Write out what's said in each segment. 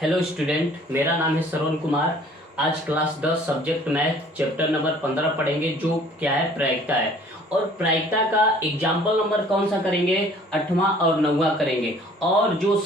Hello student, मेरा नाम है श्रवण कुमार। आज class 10 subject math chapter number 15 पढ़ेंगे, जो क्या है, प्रायिकता है। और प्रायिकता का एग्जाम्पल नंबर कौन सा करेंगे? 8वां और 9वां करेंगे। और जो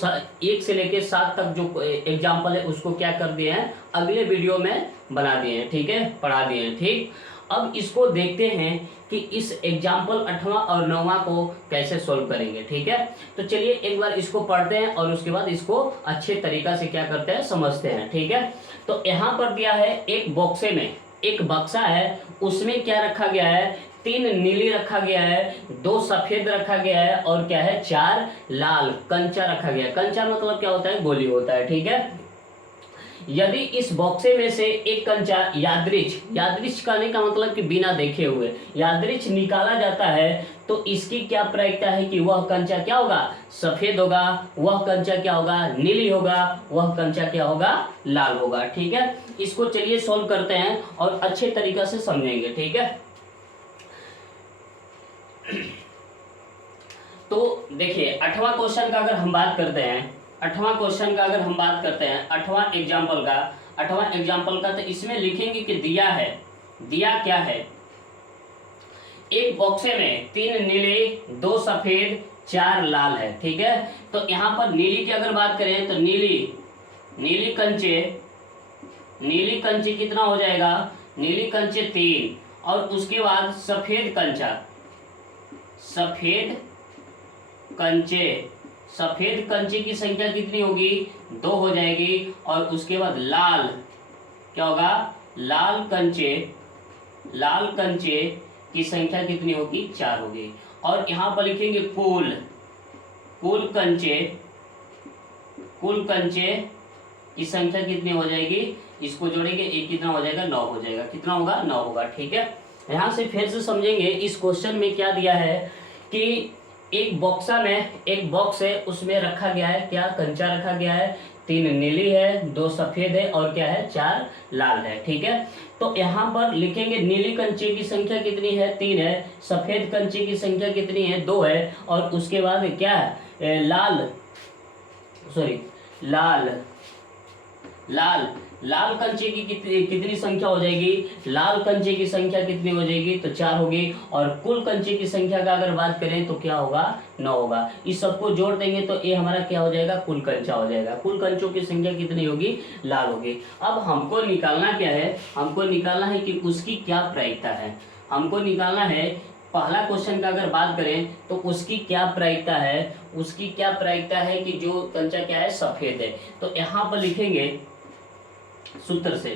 1 से लेके 7 तक जो एग्जाम्पल है उसको क्या कर दिए हैं, अगले वीडियो में बना दिए हैं, ठीक है, पढ़ा दिए हैं। ठीक, अब इसको देखते हैं कि इस एग्जाम्पल 8वां और 9वां को कैसे सोल्व करेंगे। ठीक है, तो चलिए एक बार इसको पढ़ते हैं और उसके बाद इसको अच्छे तरीका से क्या करते हैं, समझते हैं। ठीक है, तो यहाँ पर दिया है एक बॉक्से में एक बक्सा है, उसमें क्या रखा गया है, 3 नीली रखा गया है, 2 सफेद रखा गया है और क्या है, 4 लाल कंचा रखा गया है। कंचा मतलब क्या होता है, गोली होता है। ठीक है, यदि इस बॉक्से में से एक कंचा यादृच कहने का मतलब कि बिना देखे हुए यादृच निकाला जाता है, तो इसकी क्या प्रायिकता है कि वह कंचा क्या होगा, सफेद होगा, वह कंचा क्या होगा, नीली होगा, वह कंचा क्या होगा, लाल होगा। ठीक है, इसको चलिए सॉल्व करते हैं और अच्छे तरीका से समझेंगे। ठीक है, तो देखिए 8वां क्वेश्चन का अगर हम बात करते हैं, 8वां क्वेश्चन का अगर हम बात करते हैं, 8वां एग्जाम्पल का, तो इसमें लिखेंगे कि दिया क्या है, एक बॉक्से में 3 नीले, 2 सफेद, 4 लाल है। ठीक है, तो यहाँ पर नीली की अगर बात करें तो नीली कंचे कितना हो जाएगा, नीली कंचे 3, और उसके बाद सफेद कंचे की संख्या कितनी होगी, 2 हो जाएगी। और उसके बाद लाल क्या होगा, लाल कंचे की संख्या कितनी होगी, 4 होगी। और यहाँ पर लिखेंगे कुल कंचे की संख्या कितनी हो जाएगी, इसको जोड़ेंगे, एक कितना हो जाएगा, 9 हो जाएगा। कितना होगा, 9 होगा। ठीक है, यहाँ से फिर से समझेंगे, इस क्वेश्चन में क्या दिया है कि एक बॉक्स है, उसमें रखा गया है, क्या कंचा रखा गया है, 3 नीली है, 2 सफेद है और क्या है, 4 लाल है। ठीक है, तो यहाँ पर लिखेंगे नीली कंचे की संख्या कितनी है, 3 है, सफेद कंचे की संख्या कितनी है, 2 है, और उसके बाद क्या है, लाल कंचे की कितनी संख्या हो जाएगी, लाल कंचे की संख्या कितनी हो जाएगी, तो 4 होगी। और कुल कंचे की संख्या का अगर बात करें तो क्या होगा, 9 होगा। इस सबको जोड़ देंगे तो ये हमारा क्या हो जाएगा, कुल कंचा हो जाएगा। कुल कंचों की संख्या कितनी होगी, लाल होगी। अब हमको निकालना क्या है, हमको निकालना है कि उसकी क्या प्रायिकता है। हमको निकालना है, पहला क्वेश्चन का अगर बात करें तो उसकी क्या प्रायिकता है, कि जो कंचा क्या है, सफेद है। तो यहाँ पर लिखेंगे सूत्र से,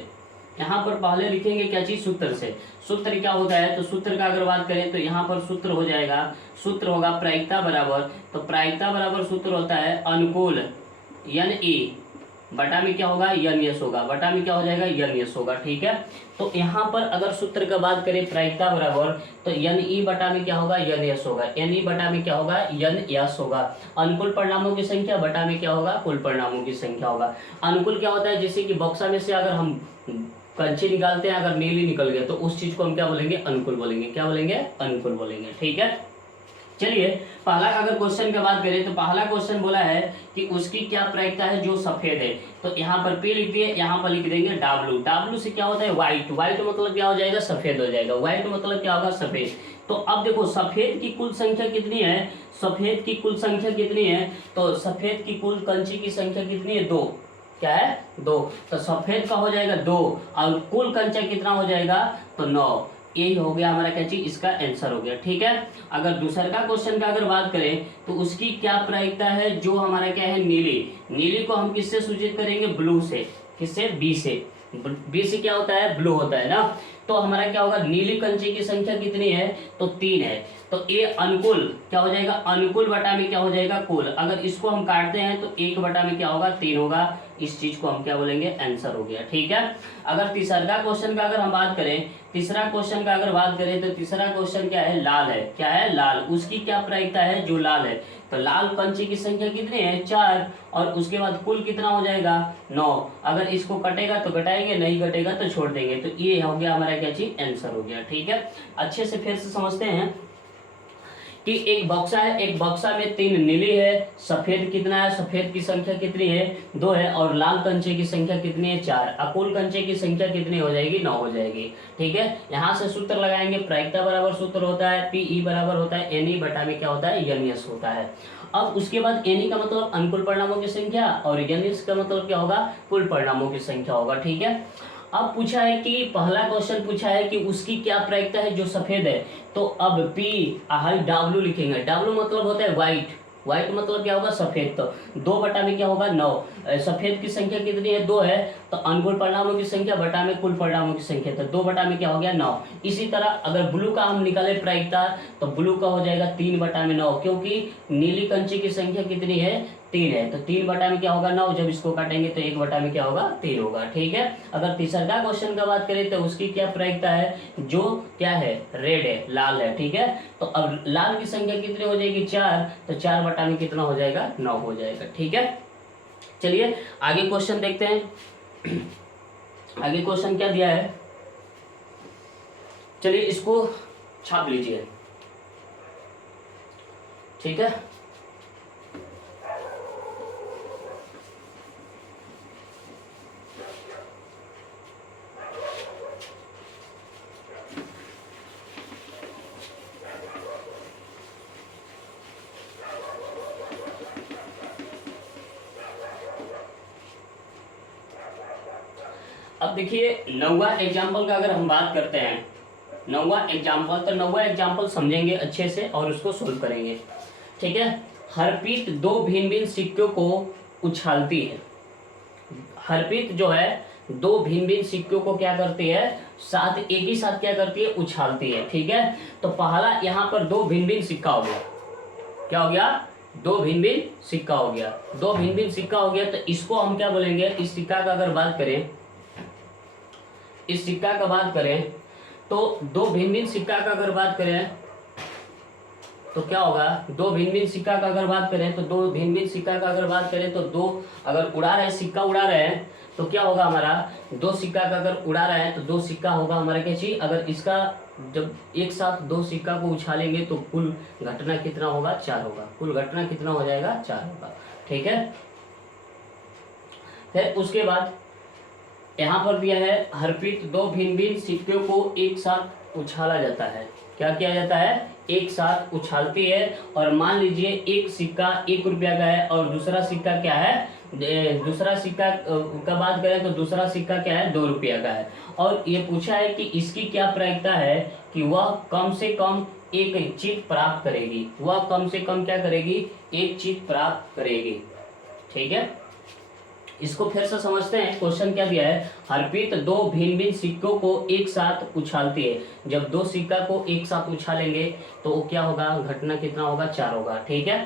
यहाँ पर पहले लिखेंगे क्या चीज, सूत्र से। सूत्र क्या होता है, तो सूत्र का अगर बात करें तो यहाँ पर सूत्र होगा प्रायिकता बराबर, तो प्रायिकता बराबर सूत्र होता है अनुकूल NE बटा में क्या होगा, NS होगा, बटा में क्या हो जाएगा, NS होगा। ठीक है, तो यहाँ पर अगर सूत्र का बात करें प्रायिकता बराबर, तो NE बटा में क्या होगा, NS होगा, NE बटा में क्या होगा, NS होगा। अनुकूल परिणामों की संख्या बटा में क्या होगा, कुल परिणामों की संख्या होगा। अनुकूल क्या होता है, जैसे कि बॉक्सा में से अगर हम कंचे निकालते हैं, अगर नीली निकल गया तो उस चीज को हम क्या बोलेंगे, अनुकूल बोलेंगे। क्या बोलेंगे, अनुकूल बोलेंगे। ठीक है, चलिए पहला अगर क्वेश्चन की बात करें तो पहला क्वेश्चन बोला है कि उसकी क्या प्रायिकता है, जो सफेद है। तो यहाँ पर P लिख दिए, यहाँ पर लिख देंगे W से क्या होता है, व्हाइट मतलब क्या हो जाएगा, सफेद हो जाएगा। व्हाइट मतलब क्या होगा, सफेद। तो अब देखो सफेद की कुल संख्या कितनी है, तो सफेद की कुल कंचे की संख्या कितनी है, 2। क्या है, 2। तो सफेद का हो जाएगा 2 और कुल कंचा कितना हो जाएगा, तो 9। यही हो गया हमारा क्या चीज, इसका आंसर हो गया। ठीक है, अगर दूसरा का क्वेश्चन का अगर बात करें तो उसकी क्या प्रायिकता है, जो हमारा क्या है, नीली को हम किससे सूचित करेंगे, ब्लू से। किससे, बी से क्या होता है, ब्लू होता है ना। तो हमारा क्या होगा, नीली कंचे की संख्या कितनी है, तो 3 है। तो ये अनुकूल क्या हो जाएगा, अनुकूल बटा में क्या हो जाएगा, कुल। अगर इसको हम काटते हैं तो 1 बटा में क्या होगा, 3 होगा। इस चीज को हम क्या बोलेंगे, आंसर हो गया। ठीक है, अगर तीसरा क्वेश्चन का अगर हम बात करें, तीसरा क्वेश्चन तो तीसरा क्वेश्चन क्या है, लाल है। क्या है, लाल। उसकी क्या प्रायिकता है, जो लाल है। तो लाल कंचे की संख्या कितनी है, 4, और उसके बाद कुल कितना हो जाएगा, 9। अगर इसको कटेगा तो घटाएंगे, नहीं कटेगा तो छोड़ देंगे। तो ये हो गया हमारा क्या चीज, आंसर हो गया। ठीक है, अच्छे से फिर से समझते हैं कि एक बक्सा है, एक बक्सा में 3 नीली है, सफेद कितना है, सफेद की संख्या कितनी है 2 है, और लाल कंचे की संख्या कितनी है 4, कुल कंचे की संख्या कितनी हो जाएगी 9 हो जाएगी। ठीक है, यहाँ से सूत्र लगाएंगे, प्रायिकता बराबर सूत्र होता है पीई बराबर होता है एनई बटा में क्या होता है एनएस होता है। अब उसके बाद एनई का मतलब अनुकूल परिणामों की संख्या और एनएस का मतलब क्या होगा कुल परिणामों की संख्या होगा। ठीक है, अब पूछा है कि पहला क्वेश्चन पूछा है कि उसकी क्या प्रायिकता है जो सफेद है, तो अब पी हाई डब्ल्यू लिखेंगे, डब्ल्यू मतलब होता है व्हाइट, व्हाइट मतलब क्या होगा सफेद, तो 2 बटा में क्या होगा 9, सफेद की संख्या कितनी है 2 है, तो अनुकूल परिणामों की संख्या बटा में कुल परिणामों की संख्या, तो 2 बटा में क्या हो गया 9। इसी तरह अगर ब्लू का हम निकाले प्रायिकता तो ब्लू का हो जाएगा 3 बटा में 9, क्योंकि नीली कंचे की संख्या कितनी है 3 है, तो 3 बटा में क्या होगा 9, जब इसको काटेंगे तो 1 बटा में क्या होगा 3 होगा। ठीक है, अगर तीसरा क्वेश्चन का बात करें तो उसकी क्या प्रायिकता है जो क्या है रेड है लाल है। ठीक है, तो अब लाल की संख्या कितनी हो जाएगी 4, तो 4 बटा में कितना हो जाएगा 9 हो जाएगा। ठीक है, चलिए आगे क्वेश्चन देखते हैं। आगे क्वेश्चन क्या दिया है, चलिए इसको छाप लीजिए। ठीक है, अब देखिए 9वां एग्जाम्पल का अगर हम बात करते हैं, 9वां एग्जाम्पल, तो 9वां एग्जाम्पल समझेंगे अच्छे से और उसको सोल्व करेंगे। ठीक है, हरप्रीत 2 भिन्न भिन्न सिक्कों को उछालती है। हरप्रीत जो है 2 भिन्न भिन्न सिक्कों को क्या करती है साथ एक ही साथ क्या करती है उछालती है। ठीक है, तो पहला यहाँ पर 2 भिन्न भिन्न सिक्का हो गया, क्या हो गया 2 भिन्न भिन्न सिक्का हो गया, 2 भिन्न भिन्न सिक्का हो गया, तो इसको हम क्या बोलेंगे, इस सिक्का का अगर बात करें, इस सिक्का का बात करें तो 2 भिन्न भिन्न सिक्का का अगर बात करें तो क्या होगा, 2 भिन्न भिन्न सिक्का का अगर बात करें तो 2 भिन्न भिन्न सिक्का का अगर बात करें तो 2 अगर उड़ा रहे सिक्का उड़ा रहे हैं तो क्या होगा हमारा 2 सिक्का का अगर उड़ा रहा है तो 2 सिक्का होगा हमारा क्या चीज, अगर इसका जब एक साथ 2 सिक्का को उछालेंगे तो कुल घटना कितना होगा 4 होगा, कुल घटना कितना हो जाएगा 4 होगा। ठीक है, फिर उसके बाद यहाँ पर दिया है हरप्रीत 2 भिन्न भिन्न सिक्कों को एक साथ उछाला जाता है, क्या किया जाता है एक साथ उछालती है, और मान लीजिए एक सिक्का 1 रुपया का है और दूसरा सिक्का क्या है, दूसरा सिक्का का बात करें तो दूसरा सिक्का क्या है 2 रुपया का है, और ये पूछा है कि इसकी क्या प्रायिकता है कि वह कम से कम एक चीज प्राप्त करेगी, वह कम से कम क्या करेगी एक चीज प्राप्त करेगी। ठीक है, इसको फिर से समझते हैं, क्वेश्चन क्या दिया है, हरप्रीत 2 भिन्न भिन्न सिक्कों को एक साथ उछालती है, जब 2 सिक्का को एक साथ उछालेंगे तो क्या होगा घटना कितना होगा 4 होगा। ठीक है,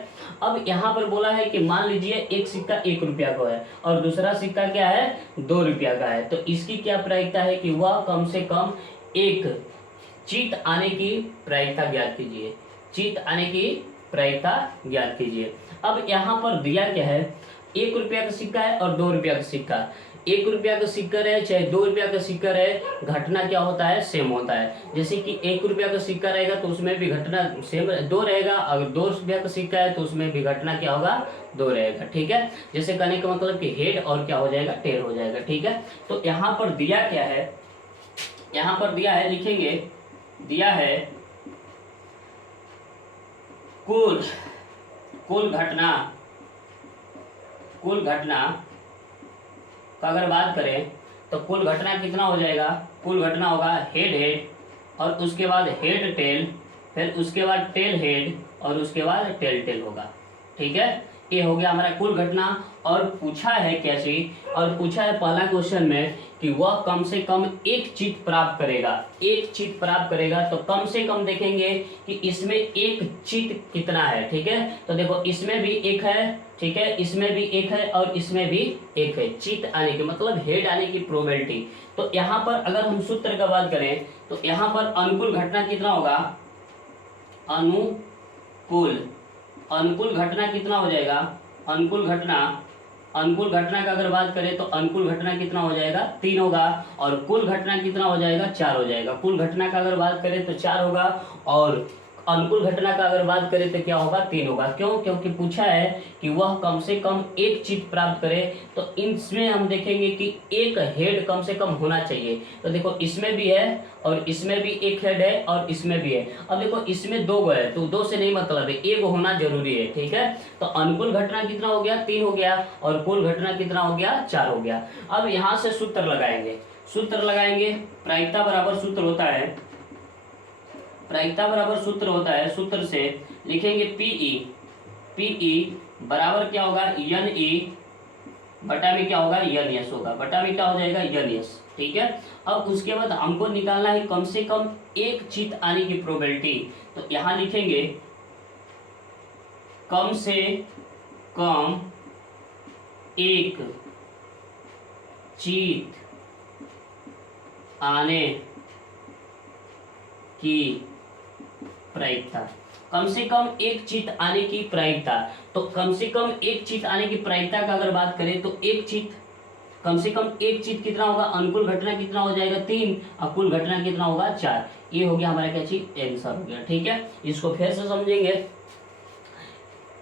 अब यहाँ पर बोला है कि मान लीजिए एक सिक्का 1 रुपया का है और दूसरा सिक्का क्या है 2 रुपया का है, तो इसकी क्या प्रायिकता है कि वह कम से कम एक जीत आने की प्रायिकता ज्ञात कीजिए, जीत आने की प्रायिकता ज्ञात कीजिए। अब यहाँ पर दिया क्या है, 1 रुपया का सिक्का है और 2 रुपया का सिक्का, 1 रुपया का सिक्का है चाहे 2 रुपया का सिक्का है, घटना क्या होता है सेम होता है। जैसे कि 1 रुपया का सिक्का रहेगा तो उसमें भी घटना सेम 2 रहेगा, अगर 2 रुपया का सिक्का है तो उसमें भी घटना क्या होगा 2 रहेगा। ठीक है, जैसे कहने का मतलब कि हेड और क्या हो जाएगा टेल हो जाएगा। ठीक है, तो यहाँ पर दिया क्या है, यहाँ पर दिया है लिखेंगे, दिया है कुल घटना का अगर बात करें तो कुल घटना कितना हो जाएगा, कुल घटना होगा हेड और उसके बाद हेड टेल, फिर उसके बाद टेल हेड और उसके बाद टेल टेल होगा। ठीक है, ये हो गया हमारा कुल घटना। और पूछा है कैसे, और पूछा है पहला क्वेश्चन में कि वह कम से कम एक चीज प्राप्त करेगा, एक चीज प्राप्त करेगा, तो कम से कम देखेंगे कि इसमें एक चीज कितना है। ठीक है, तो देखो इसमें भी एक है, ठीक है, इसमें भी एक है और इसमें भी एक है, चित आने की मतलब हेड आने की प्रोबेबिलिटी। तो यहाँ पर अगर हम सूत्र का बात करें तो यहाँ पर अनुकूल घटना कितना होगा, अनुकूल घटना कितना हो जाएगा, अनुकूल घटना का अगर बात करें तो अनुकूल घटना कितना हो जाएगा 3 होगा, और कुल घटना कितना हो जाएगा 4 हो जाएगा। कुल घटना का अगर बात करें तो 4 होगा और अनुकूल घटना का अगर बात करें तो क्या होगा 3 होगा। क्यों? क्योंकि पूछा है कि वह कम से कम एक चित्त प्राप्त करे, तो इसमें हम देखेंगे कि एक हेड कम से कम होना चाहिए। तो देखो इसमें भी है और इसमें भी एक हेड है और इसमें भी है। अब देखो इसमें 2 है तो 2 से नहीं मतलब है, एक होना जरूरी है, ठीक है। तो अनुकूल घटना कितना हो गया 3 हो गया और कुल घटना कितना हो गया 4 हो गया। अब यहां से सूत्र लगाएंगे, सूत्र लगाएंगे। प्रायिकता बराबर सूत्र होता है, प्रायिकता बराबर सूत्र होता है, सूत्र से लिखेंगे पीई बराबर क्या होगा एन ई बटा में क्या होगा एन एस होगा, बटा में क्या हो जाएगा एन एस, ठीक है। अब उसके बाद हमको निकालना है कम से कम एक चित्त आने की प्रोबेबिलिटी। तो यहां लिखेंगे कम से कम एक चित्त आने की प्रायिकता, कम से कम एक चित्त आने की प्रायिकता। तो कम से कम एक चित्त आने की प्रायिकता का अगर बात करें तो एक चित्त, कम से कम एक चित्त कितना होगा, अनुकूल घटना कितना हो जाएगा 3 और कुल घटना कितना होगा 4। ये हो गया हमारा क्या चीज आंसर हो गया, ठीक है। इसको फिर से समझेंगे।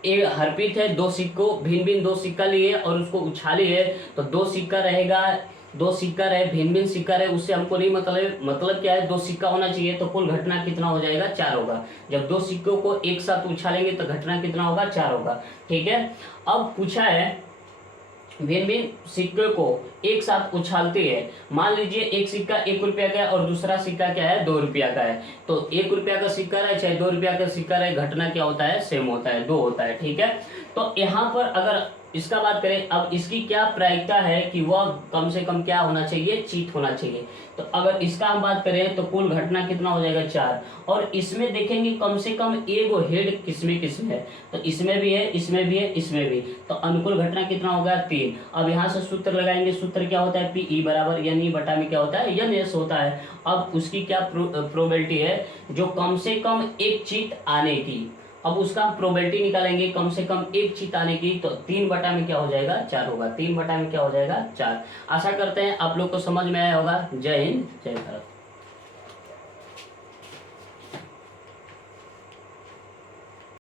एक हरप्रीत है, 2 सिक्कों भिन्न भिन्न 2 सिक्का लिए और उसको उछाली है, तो 2 सिक्का रहेगा, 2 सिक्का रहे भिन्न भिन्न सिक्का रहे, उससे हमको नहीं मतलब क्या है 2 सिक्का होना चाहिए, तो कुल घटना कितना हो जाएगा 4 होगा। जब 2 सिक्कों को एक साथ उछालेंगे तो घटना कितना होगा 4 होगा, ठीक है। अब पूछा है भिन्न भिन्न सिक्के को एक साथ उछालते हैं। मान लीजिए एक सिक्का 1 रुपया का है और दूसरा सिक्का क्या है 2 रुपया का है। तो 1 रुपया का सिक्का रहे चाहे 2 रुपया का सिक्का रहे, घटना क्या होता है सेम होता है, 2 होता है, ठीक है। तो यहाँ पर अगर इसका बात करें, अब इसकी क्या प्रायिकता है कि वह कम से कम क्या होना चाहिए चित्त होना चाहिए। तो अगर इसका हम बात करें तो कुल घटना कितना हो जाएगा 4, और इसमें देखेंगे कम से कम एगो हेड किसमें किसमें है, तो इसमें भी है, इसमें भी है, इसमें भी। तो अनुकूल घटना कितना होगा 3। अब यहाँ से सूत्र लगाएंगे, सूत्र क्या होता है पीई बराबर एन ई बटा में क्या होता है एन एस होता है। अब उसकी क्या प्रोबेबिलिटी है, जो कम से कम एक चित्त आने की, अब उसका प्रोबेबिलिटी निकालेंगे कम से कम एक चित्त आने की, तो 3 बटा में क्या हो जाएगा 4 होगा, 3 बटा में क्या हो जाएगा 4। आशा करते हैं आप लोग को समझ में आया होगा। जय हिंद, जय भारत।